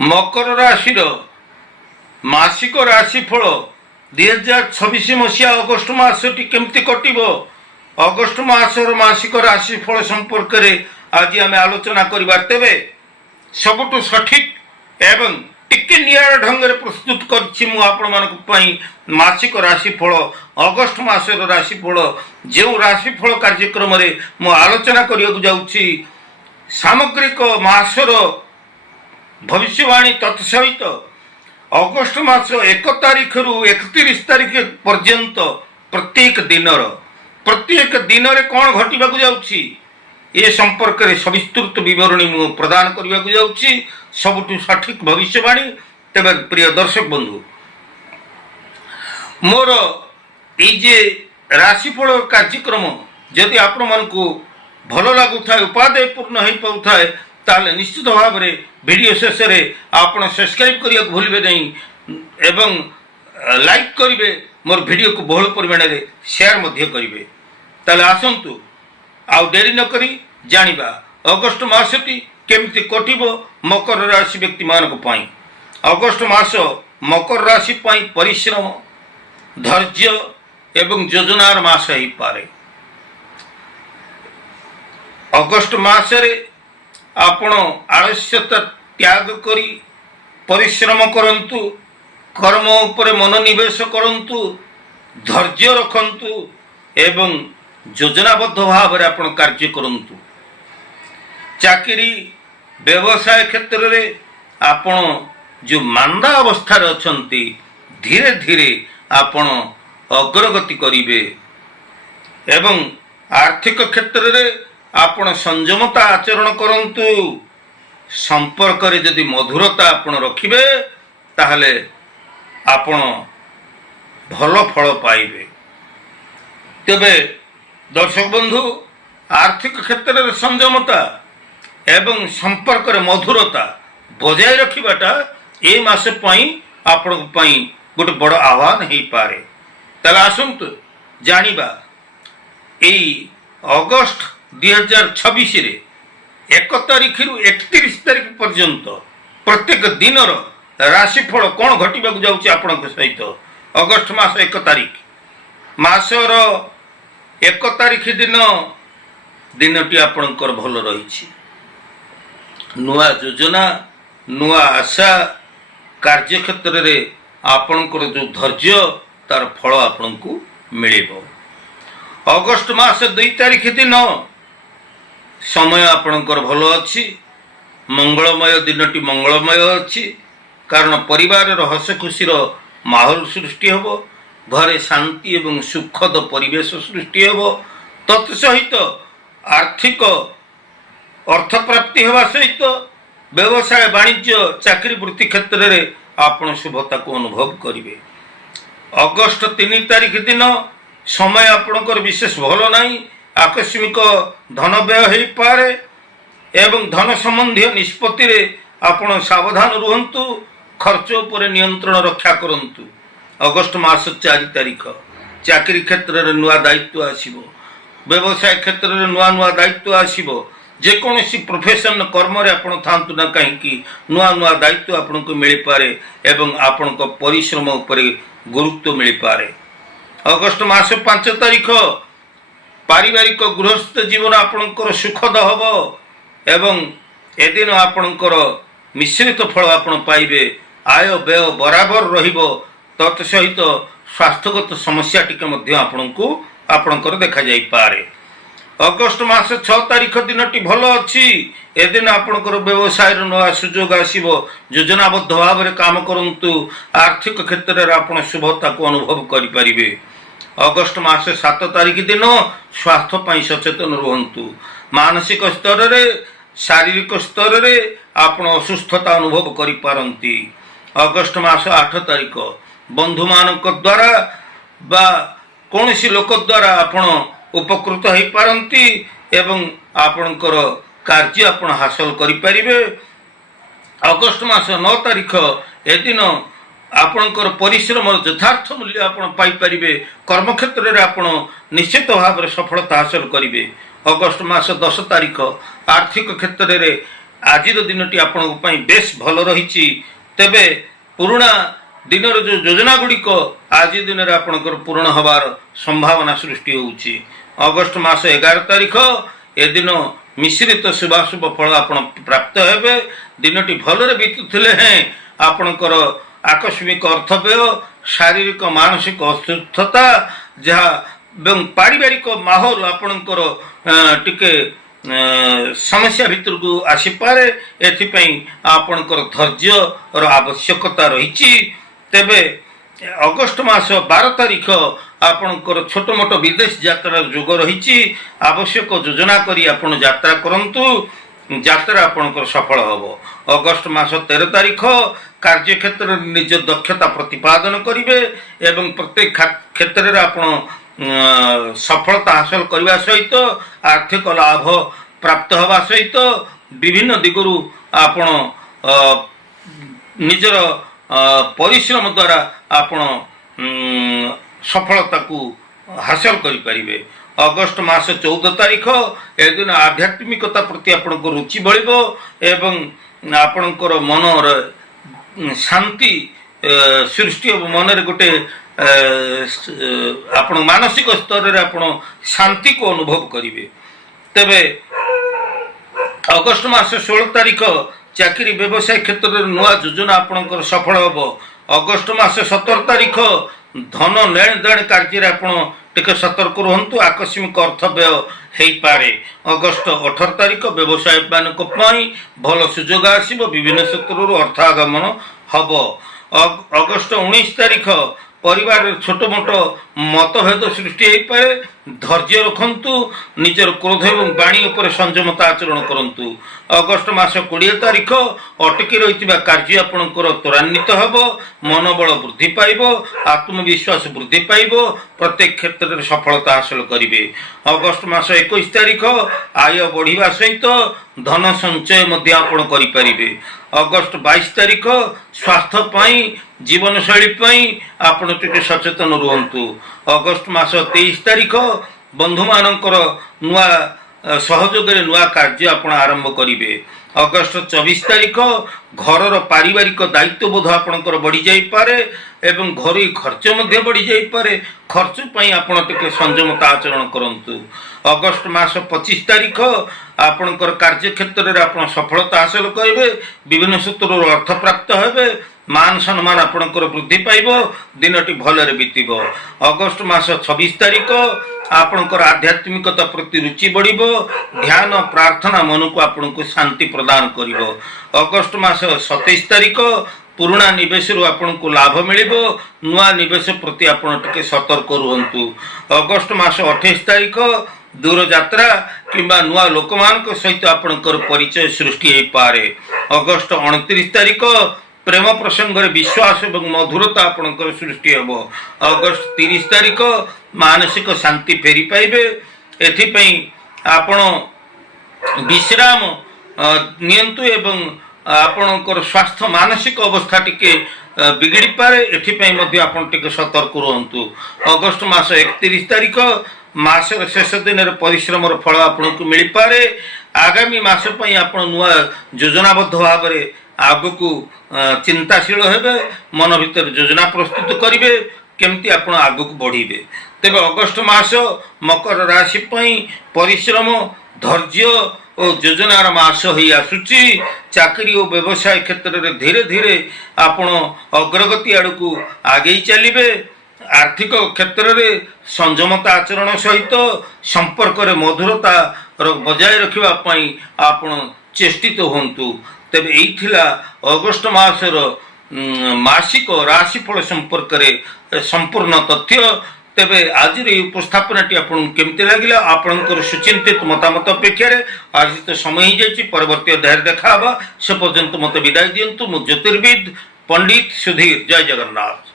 मकर राशि मासिक राशिफल 2026 मसीहा अगस्ट मासटी केमती कटिब अगस्ट मासर मासिक राशिफल संपर्क में आज आम आलोचना करवा तेरे सबुठ सठिक एवं टिके नियार ढंग से प्रस्तुत कर मासिक राशिफल अगस्ट मासर राशिफल जो राशिफल कार्यक्रम में आलोचना करने जाऊँगी सामग्रिक मासर भविष्यवाणी तत्सहित अगस्ट मास 1 तारिख रु 31 तारिख पर्यंत प्रत्येक दिन रे कौन घटवा जाऊँगी ये संपर्क में सविस्तृत विवरणी मु प्रदान करने को जाऊँगी सबुठ सठिक भविष्यवाणी। तेरे प्रिय दर्शक बंधु मोर ये राशिफल कार्यक्रम जदि आपण मानकु भल लगुता उपादेयपूर्ण हो पाऊे ताले निश्चित भाव में वीडियो शेष में आप सब्सक्राइब करने को भूलिए नहीं एवं लाइक करेंगे मोर वीडियो को बहुल परिमाण में शेयर करेंगे। ताले आसंतु आउ डेरी न करी जानिबा अगस्ट मासटी केमती कटिब मकर राशि व्यक्ति मानक पई। अगस्ट मास मकर राशि पई परिश्रम धैर्य एवं योजनार मास ही पारे। अगस्ट मासरे आपण आलस्यता त्याग करी परिश्रम करंतु कर्म उपरे मनोनिवेश करंतु धैर्य रखंतु एवं योजनाबद्ध भाव में आपण कार्य करंतु। चाकरी व्यवसाय क्षेत्र में आपण जो मांदा अवस्था अछंती धीरे धीरे आपण अग्रगति करिवे एवं आर्थिक क्षेत्र में आपण संयमता आचरण करंतु। संपर्क रे यदि मधुरता आपण रखिबे ताहले आपण भल फल पाइबे। तेबे दर्शक बंधु आर्थिक क्षेत्र में संयमता एवं संपर्क रे मधुरता बजाय रखिबाटा ए मास पई आपण पई गोटे बड़ आह्वान हो पारे। ताले आसंतु जानिबा एई अगस्ट 2026 रे 1 तारिख रु 31 तारिख पर्यंत प्रत्येक दिन राशिफल कौन घटवा जाऊँगी आपण सहित। अगस्ट मास 1 तारिख मासर 1 तारिख दिनटी आपणकर भल रही। नुआ योजना नुआ आशा कार्य क्षेत्र में आपणकर जो धैर्य तार फल आपण को मिलिबो। अगस्ट मास 2 तारिख दिन समय आपणकर भल अच्छी मंगलमय दिनटी मंगलमय अच्छी कारण परिवार हस खुशीर माहौल सृष्टि होब घरे शांति एवं सुखद परिवेश सृष्टि होब तत्सहित आर्थिक अर्थ प्राप्ति होगा सहित व्यवसाय वाणिज्य चाकरी वृत्ति क्षेत्र में आपण शुभता को अनुभव करेंगे। अगस्ट 3 तारिख दिन समय आपणकर विशेष भल नहीं आकस्मिक धन व्यय हो पारे एवं धन संबंधी निष्पत्ति रे आपण सावधान रुहंतु खर्च उपर नियंत्रण रक्षा करंतु। अगस्ट मास 4 तारिख चाकरी क्षेत्र में नुआ दायित्व आसीबो व्यवसाय क्षेत्र में नुआ नुआ दायित्व आसीबो जेकोसी प्रोफेशन कर्म रे आपण थांतु ना कहीं नुआ नुआ दायित्व आपण को मिल पारे एवं आपण को परिश्रम उपर गुरुत्व मिल पारे। अगस्ट मास 5 तारिख पारिवारिक गृहस्थ जीवन आपणकर सुखद हब एवं एदिन आपणकर मिश्रित फल आपण पाइबे आय व्यय बराबर रहिबो तत्सहित स्वास्थ्यगत समस्या टिके मध्य आपणको आपणकर देखा जाई पारे। अगस्ट मास 6 तारिख दिनटी भल अच्छी एदिन आपणकर व्यवसाय नया सुजोग आसीबो योजनाबद्ध भाव में काम करंतु आर्थिक क्षेत्र में आपण शुभता को अनुभव करि परिबे। अगस्ट मास 7 तारिख दिन स्वास्थ्य पाई सचेतन रुहंतु मानसिक स्तर रे शारीरिक स्तर रे आपण असुस्थता अनुभव करि पारंती। अगस्ट मास 8 तारिख बंधु मानक द्वारा बा कोनसी लोक द्वारा आपण उपकृत हो पारंती एवं आपणकर कार्य आपण हासिल करि परिबे। अगस्ट मास 9 तारिख एदिन आपणकर परिश्रम यथार्थ मूल्य आपण पाई परिबे कर्म क्षेत्र में आपण निश्चित भाव में सफलता हासिल करिवे। अगस्ट मास 10 तारिख आर्थिक क्षेत्र में ଆଜିର ଦିନଟି ଆପଣଙ୍କ ପାଇଁ ବେଶ ଭଲ ରହିଛି। ତେବେ ପୁରୁଣା ଦିନର ଯେଉଁ ଯୋଜନା ଗୁଡ଼ିକ ଆଜି ଦିନରେ ଆପଣଙ୍କର ପୂରଣ ହେବାର ସମ୍ଭାବନା ସୃଷ୍ଟି ହେଉଛି। ଅଗଷ୍ଟ ମାସ 11 ତାରିଖ ଏଦିନ ମିଶ୍ରିତ ଶୁଭାଶୁଭ ଫଳ ଆପଣ ପ୍ରାପ୍ତ ହେବେ। ଦିନଟି ଭଲରେ ବିତୁଥିଲେ ହେଁ ଆପଣଙ୍କର ଆକସ୍ମିକ ଅର୍ଥବ୍ୟୟ, ଶାରୀରିକ ମାନସିକ ଅସୁସ୍ଥତା ଯାହା ଏବଂ ପାରିବାରିକ ମାହୋଲ ଆପଣଙ୍କର ଟିକେ ସମସ୍ୟା ଭିତରକୁ ଆସିପାରେ। ଏଥିପାଇଁ ଆପଣଙ୍କର ଧୈର୍ଯ୍ୟର ଆବଶ୍ୟକତା ରହିଛି। ତେବେ ଅଗଷ୍ଟ ମାସ 12 ତାରିଖ ଆପଣଙ୍କର ଛୋଟ ମୋଟ ବିଦେଶ ଯାତ୍ରାର ଯୋଗ ରହିଛି। ଆବଶ୍ୟକ ଯୋଜନା କରି ଆପଣ ଯାତ୍ରା କରନ୍ତୁ, ଯାତ୍ରା ଆପଣଙ୍କର ସଫଳ ହେବ। ଅଗଷ୍ଟ ମାସ 13 ତାରିଖ କାର୍ଯ୍ୟକ୍ଷେତ୍ରରେ ନିଜ ଦକ୍ଷତା ପ୍ରତିପାଦନ କରିବେ ଏବଂ ପ୍ରତ୍ୟେକ କ୍ଷେତ୍ରରେ ଆପଣ ସଫଳତା ହାସଲ କରିବା ସହିତ ଆର୍ଥିକ ଲାଭ ପ୍ରାପ୍ତ ହେବା ସହିତ ବିଭିନ୍ନ ଦିଗରୁ ଆପଣ ନିଜର ପରିଶ୍ରମ ଦ୍ୱାରା ଆପଣ ସଫଳତାକୁ ହାସଲ କରିପାରିବେ। ଅଗଷ୍ଟ ମାସ 14 ତାରିଖ ଏଦିନ ଆଧ୍ୟାତ୍ମିକତା ପ୍ରତି ଆପଣଙ୍କ ରୁଚି ବଢ଼ିବ ଏବଂ ଆପଣଙ୍କର ମନର ଶାନ୍ତି ସୃଷ୍ଟି ହେବ। ମନରେ ଗୋଟେ ଆପଣ ମାନସିକ ସ୍ତରରେ ଆପଣ ଶାନ୍ତିକୁ ଅନୁଭବ କରିବେ। ତେବେ ଅଗଷ୍ଟ ମାସ 16 ତାରିଖ ଚାକିରି ବ୍ୟବସାୟ କ୍ଷେତ୍ରରେ ନୂଆ ଯୋଜନା ଆପଣଙ୍କର ସଫଳ ହେବ। ଅଗଷ୍ଟ ମାସ 17 ତାରିଖ ଧନ ନେଣ ଦେଣ କାର୍ଯ୍ୟରେ ଆପଣ ଟିକେ ସତର୍କ ରୁହନ୍ତୁ, ଆକସ୍ମିକ ଅର୍ଥ ବ୍ୟୟ ହେଇପାରେ। ଅଗଷ୍ଟ 18 ତାରିଖ ବ୍ୟବସାୟ ମାନଙ୍କ ପାଇଁ ଭଲ ସୁଯୋଗ ଆସିବ, ବିଭିନ୍ନ କ୍ଷେତ୍ରରୁ ଅର୍ଥ ଆଗମନ ହେବ। ଅଗଷ୍ଟ 19 ତାରିଖ ପରିବାରରେ ଛୋଟ ମୋଟ ମତଭେଦ ସୃଷ୍ଟି ହେଇପାରେ। ଧୈର୍ଯ୍ୟ ରଖନ୍ତୁ, ନିଜର କ୍ରୋଧ ଏବଂ ବାଣୀ ଉପରେ ସଂଯମତା ଆଚରଣ କରନ୍ତୁ। ଅଗଷ୍ଟ ମାସ 20 ତାରିଖ ଅଟକି ରହିଥିବା କାର୍ଯ୍ୟ ଆପଣଙ୍କର ତ୍ୱରାନ୍ୱିତ ହେବ, ମନୋବଳ ବୃଦ୍ଧି ପାଇବ, ଆତ୍ମବିଶ୍ୱାସ ବୃଦ୍ଧି ପାଇବ, ପ୍ରତ୍ୟେକ କ୍ଷେତ୍ରରେ ସଫଳତା ହାସଲ କରିବେ। ଅଗଷ୍ଟ ମାସ 21 ତାରିଖ ଆୟ ବଢ଼ିବା ସହିତ ଧନ ସଞ୍ଚୟ ମଧ୍ୟ ଆପଣ କରିପାରିବେ। ଅଗଷ୍ଟ 22 ତାରିଖ ସ୍ୱାସ୍ଥ୍ୟ ପାଇଁ, ଜୀବନଶୈଳୀ ପାଇଁ ଆପଣ ଟିକେ ସଚେତନ ରୁହନ୍ତୁ। ଅଗଷ୍ଟ ମାସ 23 ତାରିଖ ବନ୍ଧୁମାନଙ୍କର ନୂଆ ସହଯୋଗରେ ନୂଆ କାର୍ଯ୍ୟ ଆପଣ ଆରମ୍ଭ କରିବେ। ଅଗଷ୍ଟ 24 ତାରିଖ ଘରର ପାରିବାରିକ ଦାୟିତ୍ୱବୋଧ ଆପଣଙ୍କର ବଢ଼ିଯାଇପାରେ ଏବଂ ଘରୋଇ ଖର୍ଚ୍ଚ ମଧ୍ୟ ବଢ଼ିଯାଇପାରେ। ଖର୍ଚ୍ଚ ପାଇଁ ଆପଣ ଟିକେ ସଂଯମତା ଆଚରଣ କରନ୍ତୁ। ଅଗଷ୍ଟ ମାସ 25 ତାରିଖ ଆପଣଙ୍କର କାର୍ଯ୍ୟକ୍ଷେତ୍ରରେ ଆପଣ ସଫଳତା ହାସଲ କରିବେ, ବିଭିନ୍ନ ସୂତ୍ରରୁ ଅର୍ଥ ପ୍ରାପ୍ତ ହେବେ, ମାନ ସମ୍ମାନ ଆପଣଙ୍କର ବୃଦ୍ଧି ପାଇବ, ଦିନଟି ଭଲରେ ବିତିବ। ଅଗଷ୍ଟ ମାସ 26 ତାରିଖ ଆପଣଙ୍କର ଆଧ୍ୟାତ୍ମିକତା ପ୍ରତି ରୁଚି ବଢ଼ିବ, ଧ୍ୟାନ ପ୍ରାର୍ଥନା ମନକୁ ଆପଣଙ୍କୁ ଶାନ୍ତି ପ୍ରଦାନ କରିବ। ଅଗଷ୍ଟ ମାସ 27 ତାରିଖ ପୁରୁଣା ନିବେଶରୁ ଆପଣଙ୍କୁ ଲାଭ ମିଳିବ, ନୂଆ ନିବେଶ ପ୍ରତି ଆପଣ ଟିକେ ସତର୍କ ରୁହନ୍ତୁ। ଅଗଷ୍ଟ ମାସ 28 ତାରିଖ ଦୂରଯାତ୍ରା କିମ୍ବା ନୂଆ ଲୋକମାନଙ୍କ ସହିତ ଆପଣଙ୍କର ପରିଚୟ ସୃଷ୍ଟି ହେଇପାରେ। ଅଗଷ୍ଟ 29 ତାରିଖ ପ୍ରେମ ପ୍ରସଙ୍ଗରେ ବିଶ୍ୱାସ ଏବଂ ମଧୁରତା ଆପଣଙ୍କର ସୃଷ୍ଟି ହେବ। ଅଗଷ୍ଟ 30 ତାରିଖ ମାନସିକ ଶାନ୍ତି ଫେରି ପାଇବେ। ଏଥିପାଇଁ ଆପଣ ବିଶ୍ରାମ ନିଅନ୍ତୁ ଏବଂ ଆପଣଙ୍କର ସ୍ୱାସ୍ଥ୍ୟ ମାନସିକ ଅବସ୍ଥା ଟିକେ ବିଗିଡ଼ିପାରେ, ଏଥିପାଇଁ ମଧ୍ୟ ଆପଣ ଟିକେ ସତର୍କ ରୁହନ୍ତୁ। ଅଗଷ୍ଟ ମାସ 31 ତାରିଖ ମାସର ଶେଷ ଦିନରେ ପରିଶ୍ରମର ଫଳ ଆପଣଙ୍କୁ ମିଳିପାରେ। ଆଗାମୀ ମାସ ପାଇଁ ଆପଣ ନୂଆ ଯୋଜନାବଦ୍ଧ ଭାବରେ ଆଗକୁ ଚିନ୍ତାଶୀଳ ହେବେ, ମନ ଭିତରେ ଯୋଜନା ପ୍ରସ୍ତୁତ କରିବେ କେମିତି ଆପଣ ଆଗକୁ ବଢ଼ିବେ। ତେବେ ଅଗଷ୍ଟ ମାସ ମକର ରାଶି ପାଇଁ ପରିଶ୍ରମ, ଧୈର୍ଯ୍ୟ ଓ ଯୋଜନାର ମାସ ହୋଇ ଆସୁଛି। ଚାକିରି ଓ ବ୍ୟବସାୟ କ୍ଷେତ୍ରରେ ଧୀରେ ଧୀରେ ଆପଣ ଅଗ୍ରଗତି ଆଡ଼କୁ ଆଗେଇ ଚାଲିବେ। ଆର୍ଥିକ କ୍ଷେତ୍ରରେ ସଂଯମତା ଆଚରଣ ସହିତ ସମ୍ପର୍କରେ ମଧୁରତା ବଜାୟ ରଖିବା ପାଇଁ ଆପଣ ଚେଷ୍ଟିତ ହୁଅନ୍ତୁ। ତେବେ ଏଇ ଥିଲା ଅଗଷ୍ଟ ମାସର ମାସିକ ରାଶିଫଳ ସମ୍ପର୍କରେ ସମ୍ପୂର୍ଣ୍ଣ ତଥ୍ୟ। ତେବେ ଆଜିର ଏହି ଉପସ୍ଥାପନାଟି ଆପଣଙ୍କୁ କେମିତି ଲାଗିଲା, ଆପଣଙ୍କର ସୁଚିନ୍ତିତ ମତାମତ ଅପେକ୍ଷାରେ। ଆଜି ତ ସମୟ ହେଇଯାଇଛି, ପରବର୍ତ୍ତୀ ଅଧ୍ୟାୟରେ ଦେଖା ହେବା। ସେ ପର୍ଯ୍ୟନ୍ତ ମୋତେ ବିଦାୟ ଦିଅନ୍ତୁ। ମୁଁ ଜ୍ୟୋତିର୍ବିଦ ପଣ୍ଡିତ ସୁଧୀର। ଜୟ ଜଗନ୍ନାଥ।